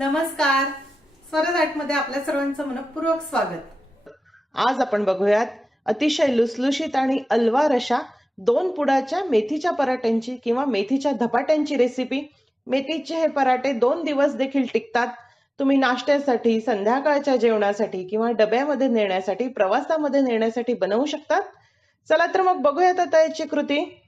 नमस्कार. स्वरजमध्ये आपल्या सर्वांचं मनपूर्वक स्वागत. आज आपण बघूयात अतिशय लुसलुशीत आणि अलवार अशा दोन पुडाच्या मेथीच्या पराठ्यांची किंवा मेथीच्या धपाट्यांची रेसिपी मेथीचे हे पराठे दोन दिवस देखील टिकतात. तुम्ही नाश्त्यासाठी संध्याकाळच्या जेवणासाठी किंवा डब्यामध्ये नेण्यासाठी प्रवासामध्ये नेण्यासाठी बनवू शकतात. चला तर मग बघूयात आता याची कृती.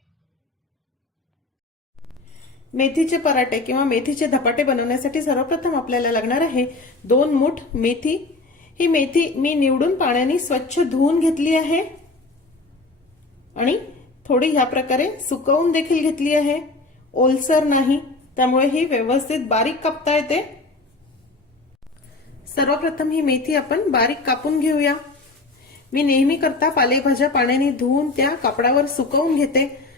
मेथीचे पराठे किंवा मेथीचे धपाटे बनवण्यासाठी सर्वप्रथम आपल्याला लागणार आहे दोन मूठ मेथी. ही मेथी मी निवडून पाण्याने स्वच्छ धुवून घेतली आहे. आणि थोडी ह्या प्रकारे सुकवून देखील घेतली आहे. ओलसर नाही त्यामुळे ही व्यवस्थित बारीक कापता येते. सर्वप्रथम ही मेथी आपण बारीक कापून घेऊया. मी नेहमी करता पालेभाज्या पाण्याने धुवून त्या कापडावर सुकवून घेते.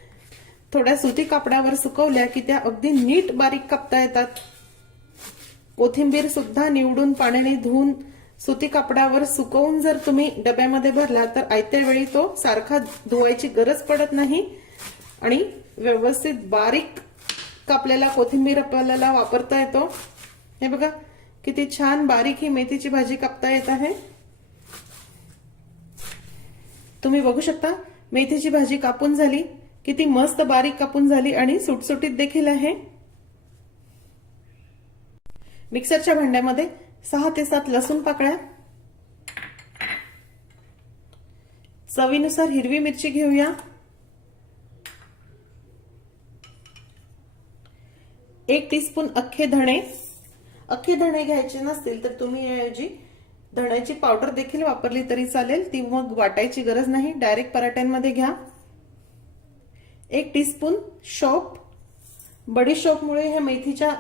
थोड्या सुती कापडावर सुकवल्या की त्या अगदी नीट बारीक कापता येतात. कोथिंबीर सुद्धा निवडून पाण्याने धुवून सुती कापडावर सुकवून जर तुम्ही डब्यामध्ये भरला तर आयत्या वेळी तो सारखा धुवायची गरज पडत नाही. आणि व्यवस्थित बारीक कापलेला कोथिंबीर आपल्याला वापरता येतो. हे बघा किती छान बारीक ही मेथीची भाजी कापता येत आहे. तुम्ही बघू शकता मेथीची भाजी कापून झाली. किती मस्त बारीक कापून झाली आणि सुटसुटीत देखील आहे. मिक्सरच्या भांड्यामध्ये सहा ते सात लसूण पाकळ्या. चवीनुसार हिरवी मिरची घेऊया. एक टीस्पून अख्खे धणे. अख्खे धणे घ्यायचे नसतील तर तुम्ही याऐवजी धण्याची पावडर देखील वापरली तरी चालेल. ती मग वाटायची गरज नाही. डायरेक्ट पराठ्यांमध्ये घ्या. एक टीस्पून शॉप. बडीशॉपमुळे ह्या मेथीच्या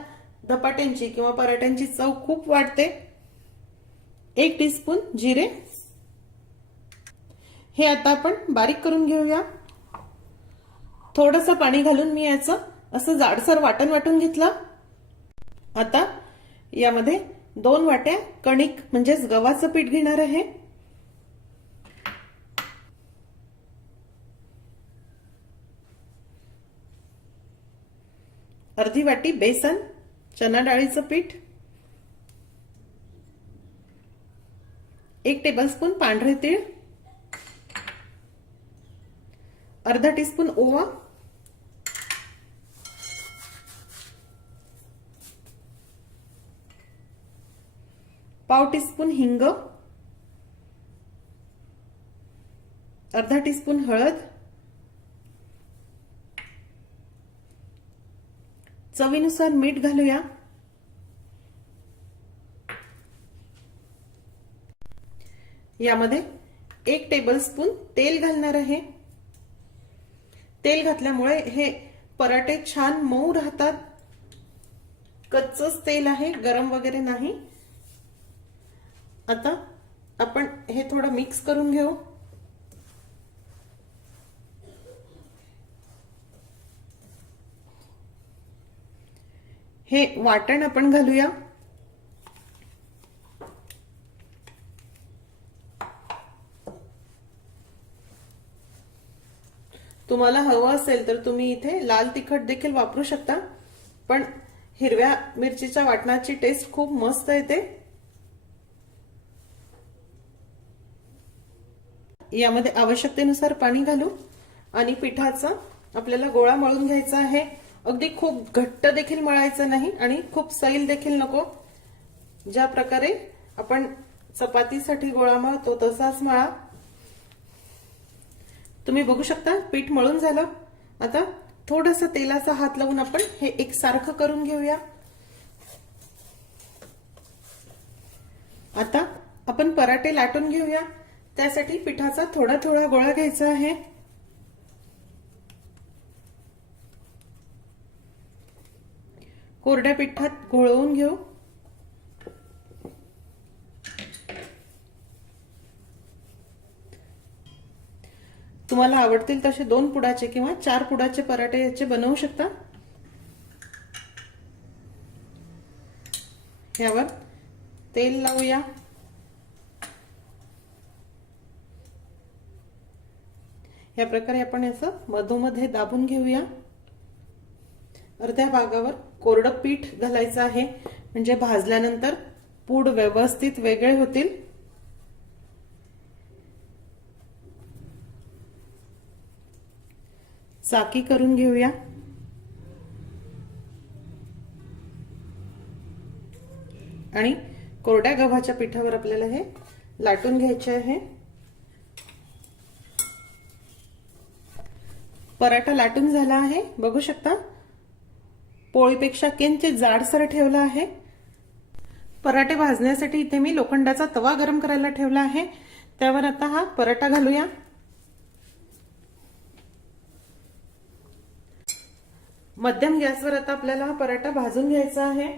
धपाट्यांची किंवा पराठ्यांची चव खूप वाढते. एक टीस्पून जिरे. हे आता आपण बारीक करून घेऊया. थोडंसं पाणी घालून मी याचं असं जाडसर वाटण वाटून घेतलं. आता यामध्ये दोन वाट्या कणिक म्हणजेच गव्हाचं पीठ घेणार आहे. अर्धी वाटी बेसन चना डाळीचं पीठ एक टेबलस्पून पांढरे तीळ अर्धा टीस्पून ओवा पाव टीस्पून हिंग अर्धा टीस्पून हळद चवीनुसार मीठ घालूया. यामध्ये एक टेबलस्पून तेल घालणार आहे. तेल घातल्यामुळे हे पराठे छान मऊ राहतात. कच्चच तेल आहे गरम वगैरे नाही. आता आपण हे थोडं मिक्स करून घेऊ. हे वाटण आपण घालूया. तुम्हाला हवं असेल तर तुम्ही इथे लाल तिखट देखील वापरू शकता पण हिरव्या मिरचीच्या वाटणाची टेस्ट खूप मस्त येते. यामध्ये आवश्यकतेनुसार पाणी घालू आणि पिठाचा आपल्याला गोळा मळून घ्यायचा आहे. अगदी खूप घट्ट देखील मळायचं नाही आणि खूप सैल देखील नको. ज्या प्रकारे आपण चपातीसाठी गोळा मळतो तसाच मळा. तुम्ही बघू शकता पीठ मळून झालं. आता थोडस तेलाचा हात लावून आपण हे एकसारखं करून घेऊया. आता आपण पराठे लाटून घेऊया. त्यासाठी पिठाचा थोडा थोडा गोळा घ्यायचा आहे. कोरड्या पिठात घोळवून घेऊ. तुम्हाला आवडतील तसे दोन पुडाचे किंवा चार पुडाचे पराठे याचे बनवू शकता. यावर तेल लावूया. या प्रकारे आपण याचं मधोमध्ये दाबून घेऊया. अर्ध्या भागावर कोरडं पीठ घालायचं आहे. म्हणजे भाजल्यानंतर पूड व्यवस्थित वेगळे होतील. चाकी करून घेऊया. आणि कोरड्या गव्हाच्या पिठावर आपल्याला हे लाटून घ्यायचे आहे. पराठा लाटून झाला आहे. बघू शकता? पोळीपेक्षा किंचित जाडसर ठेवलं आहे. पराठे भाजण्यासाठी इथे मी लोखंडाचा तवा गरम करायला ठेवला आहे. त्यावर आता हा पराठा घालूया. मध्यम गॅसवर आता आपल्याला हा पराठा भाजून घ्यायचा आहे.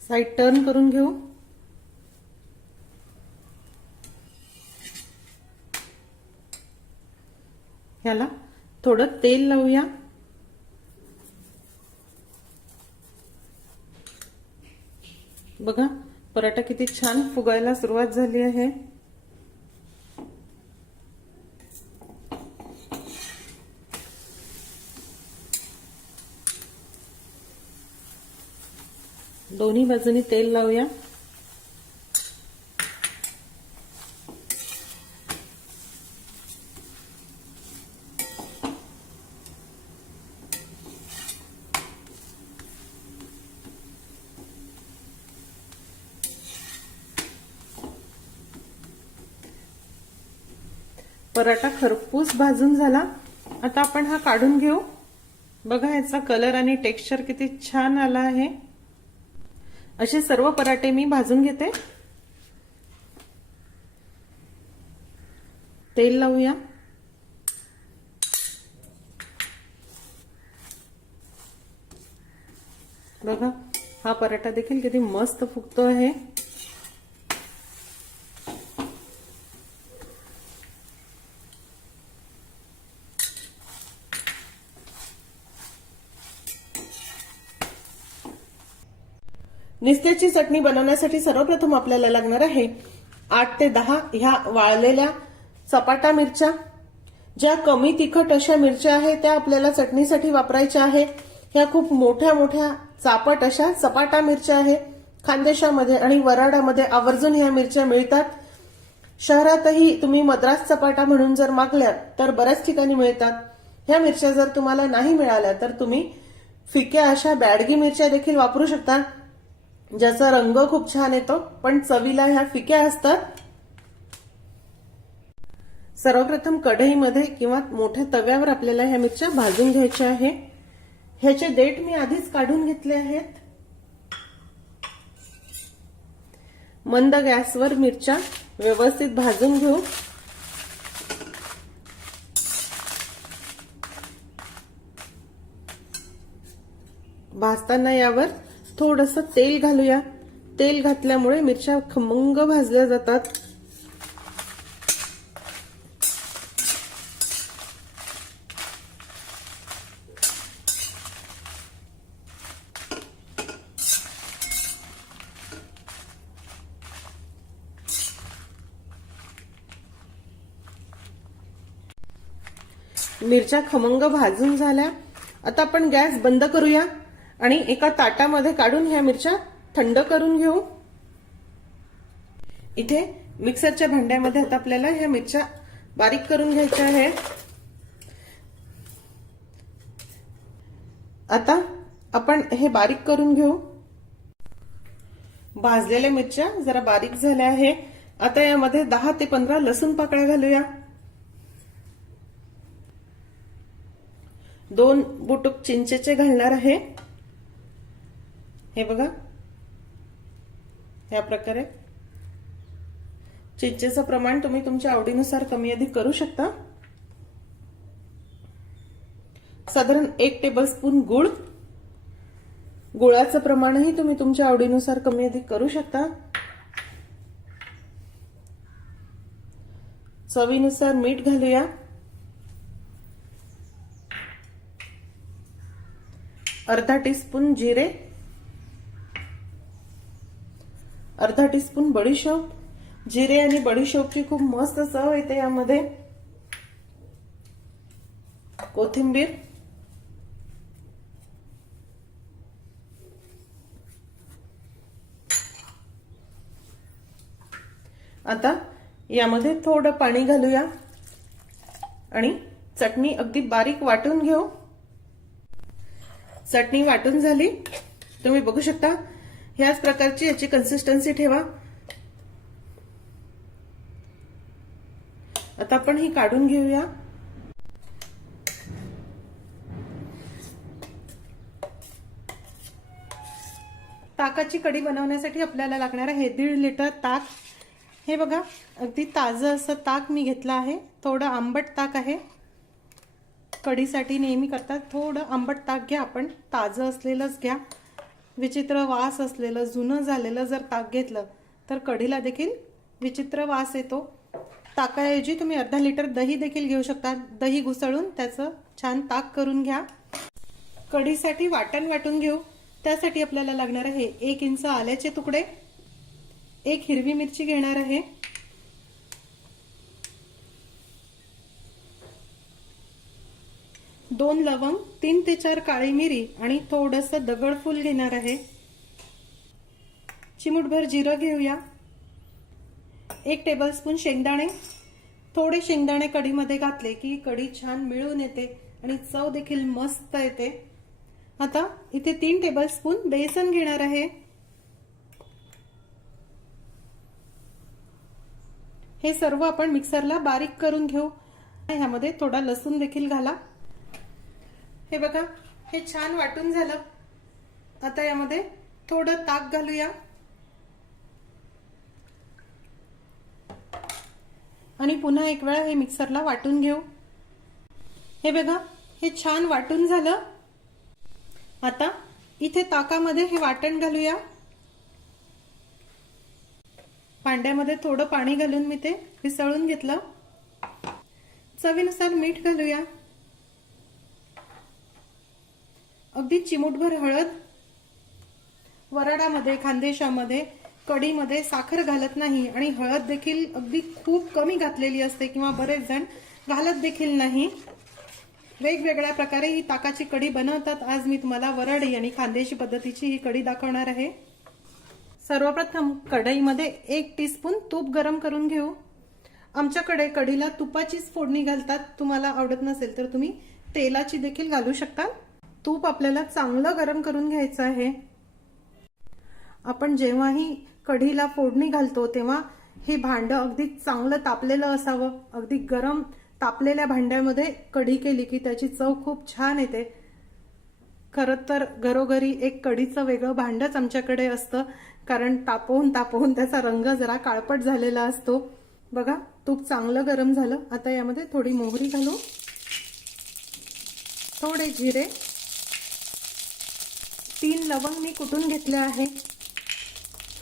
साईड टर्न करून घेऊ. ह्याला थोडं तेल लावूया. बघा पराठा किती छान फुगायला सुरुवात झाली आहे. दोन्ही बाजूनी तेल लावूया. पराठा खरपूस भाजून झाला. आता आपण हा काढून घेऊ. बघा याचा कलर आणि टेक्स्चर किती छान आला आहे. असे सर्व पराठे मी भाजून घेते. तेल लावूया. बघा हा पराठा देखील किती मस्त फुगतो आहे. निस्त्याची चटणी बनवण्यासाठी सर्वप्रथम आपल्याला लागणार आहे आठ ते दहा ह्या वाळलेल्या चपाटा मिरच्या. ज्या कमी तिखट अशा मिरच्या आहेत त्या आपल्याला चटणीसाठी वापरायच्या आहे. ह्या खूप मोठ्या मोठ्या चापट अशा चपाटा मिरच्या आहे खानदेशामध्ये आणि वराडामध्ये आवर्जून ह्या मिरच्या मिळतात. शहरातही तुम्ही मद्रास चपाटा म्हणून जर मागल्या तर बऱ्याच ठिकाणी मिळतात. ह्या मिरच्या जर तुम्हाला नाही मिळाल्या तर तुम्ही फिक्या अशा बॅडगी मिरच्या देखील वापरू शकता. ज्याचा रंग खूप छान येतो पण चवीला ह्या फिक्या असतात. सर्वप्रथम कढईमध्ये किंवा मोठ्या तव्यावर आपल्याला ह्या मिरच्या भाजून घ्यायच्या आहे. ह्याचे देठ मी आधीच काढून घेतले आहेत. मंद गॅसवर मिरच्या व्यवस्थित भाजून घेऊ. भाजताना यावर थोडंसं तेल घालूया. तेल घातल्यामुळे मिरच्या खमंग भाजल्या जातात. मिरच्या खमंग भाजून झाल्या. आता आपण गॅस बंद करूया. आणि एका ताटामध्ये काढून ह्या मिरच्या थंड करून घेऊ. इथे मिक्सरच्या भांड्यामध्ये आता आपल्याला ह्या मिरच्या बारीक करून घ्यायच्या आहेत. आता आपण हे बारीक करून घेऊ. भाजलेल्या मिरच्या जरा बारीक झाल्या आहे आता यामध्ये दहा ते पंधरा लसूण पाकळ्या घालूया. दोन बुटुक चिंचेचे घालणार आहे. हे बघा. या प्रकारे. चिंचेचं प्रमाण तुम्ही तुमच्या आवडीनुसार कमी अधिक करू शकता. साधारण एक टेबलस्पून गुळ. गुळाचं प्रमाणही तुम्ही तुमच्या आवडीनुसार कमी अधिक करू शकता. चवीनुसार मीठ घालूया. अर्धा टीस्पून जिरे. अर्धा टीस्पून बडीशोप जिरे आणि बडीशोपची खूप मस्त चव येते यामध्ये. कोथिंबीर. आता यामध्ये थोडं पाणी घालूया. आणि चटणी अगदी बारीक वाटून घेऊ. चटणी वाटून झाली. तुम्ही बघू शकता ह्याच प्रकारची याची कन्सिस्टन्सी ठेवा. आता आपण ही काढून घेऊया. ताकाची कढी बनवण्यासाठी आपल्याला लागणार आहे दीड लिटर ताक. हे बघा अगदी ताजं असं ताक मी घेतलं आहे. थोडं आंबट ताक आहे. कढीसाठी नेहमी करतात. थोडं आंबट ताक घ्या आपण. ताजं असलेलंच घ्या. विचित्र वास असलेलं जुनं झालेलं जर ताक घेतलं तर कढीला देखील विचित्र वास येतो. ताकाऐवजी तुम्ही अर्धा लिटर दही देखील घेऊ शकता. दही घुसळून त्याचं छान ताक करून घ्या. कढीसाठी वाटण वाटून घेऊ. त्यासाठी आपल्याला लागणार आहे एक इंच आल्याचे तुकडे. एक हिरवी मिरची घेणार आहे. दोन लवंग तीन ते चार काळी मिरी आणि थोडस दगडफूल घेणार आहे. चिमूटभर जिरं घेऊया. एक टेबलस्पून शेंगदाणे. थोडे शेंगदाणे कढीमध्ये घातले की कढी छान मिळून येते आणि चव देखील मस्त येते. आता इथे तीन टेबलस्पून बेसन घेणार आहे. हे सर्व आपण मिक्सरला बारीक करून घेऊ. ह्यामध्ये थोडा लसूण देखील घाला. हे बघा हे छान वाटून झालं. आता यामध्ये थोडं ताक घालूया. आणि पुन्हा एक वेळा हे मिक्सरला वाटून घेऊ. हे बघा हे छान वाटून झालं. आता इथे ताकामध्ये हे वाटण घालूया. पांड्यामध्ये थोडं पाणी घालून मी ते मिसळून घेतलं. चवीनुसार मीठ घालूया. अगदी चिमूटभर हळद वराडामध्ये खानदेशामध्ये कढीमध्ये साखर घालत नाही आणि हळद देखील अगदी खूप कमी घातलेली असते किंवा बरेच जण घालत देखील नाही. वेगवेगळ्या प्रकारे ही ताकाची कढी बनवतात. आज मी तुम्हाला वरडी आणि खानदेशी पद्धतीची ही कढी दाखवणार आहे. सर्वप्रथम कढईमध्ये एक टीस्पून तूप गरम करून घेऊ. आमच्याकडे कढीला तुपाचीच फोडणी घालतात. तुम्हाला आवडत नसेल तर तुम्ही तेलाची देखील घालू शकता. तूप आपल्याला चांगलं गरम करून घ्यायचं आहे. आपण जेव्हाही कढीला फोडणी घालतो तेव्हा हे भांड अगदी चांगलं तापलेलं असावं. अगदी गरम तापलेल्या भांड्यामध्ये कढी केली की त्याची चव खूप छान येते. खरं तर घरोघरी एक कढीचं वेगळं भांडच आमच्याकडे असतं कारण तापवून तापवून त्याचा रंग जरा काळपट झालेला असतो. बघा तूप चांगलं गरम झालं. आता यामध्ये थोडी मोहरी घालू. थोडे जिरे. तीन लवंग मी कुठून घेतले आहे?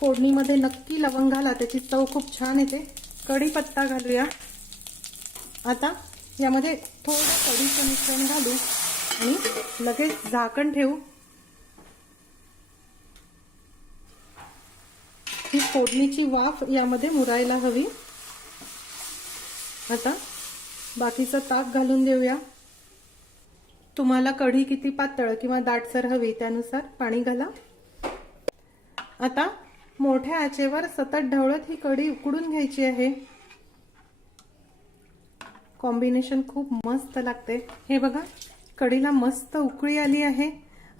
फोडणीमध्ये नक्की लवंग घाला त्याची चव खूप छान येते. कढीपत्ता घालूया. आता यामध्ये थोडं कढीचं मिश्रण घालू आणि लगेच झाकण ठेवू. ही फोडणीची वाफ यामध्ये मुरायला हवी. आता बाकीचं ताक घालून देऊया. तुम्हाला कढी किती पातळ किंवा दाटसर हवी त्यानुसार पाणी घाला. आता मोठ्या आचेवर सतत ढवळत ही कढी उकडून घ्यायची आहे. कॉम्बिनेशन खूप मस्त लागते. हे बघा कढीला मस्त उकळी आली आहे.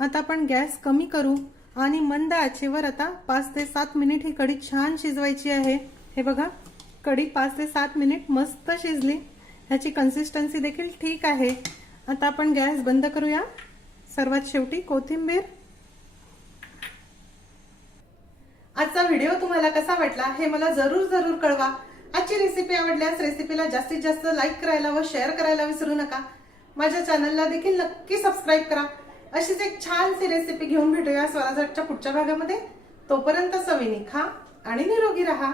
आता आपण गॅस कमी करू आणि मंद आचेवर आता पाच ते सात मिनिट ही कढी छान शिजवायची आहे. हे बघा कढी पाच ते सात मिनिट मस्त शिजली. ह्याची कन्सिस्टन्सी देखील ठीक आहे. आता आपण गॅस बंद करूया. सर्वात शेवटी कोथिंबीर. आजचा व्हिडिओ तुम्हाला कसा वाटला हे मला जरूर जरूर कळवा. आजची रेसिपी आवडल्यास रेसिपीला जास्तीत जास्त लाईक करायला व शेअर करायला विसरू नका. माझ्या चॅनलला देखील नक्की सबस्क्राईब करा. अशीच एक छानशी रेसिपी घेऊन भेटूया स्वराजच्या पुढच्या भागामध्ये. तोपर्यंत सविनी खा आणि निरोगी राहा.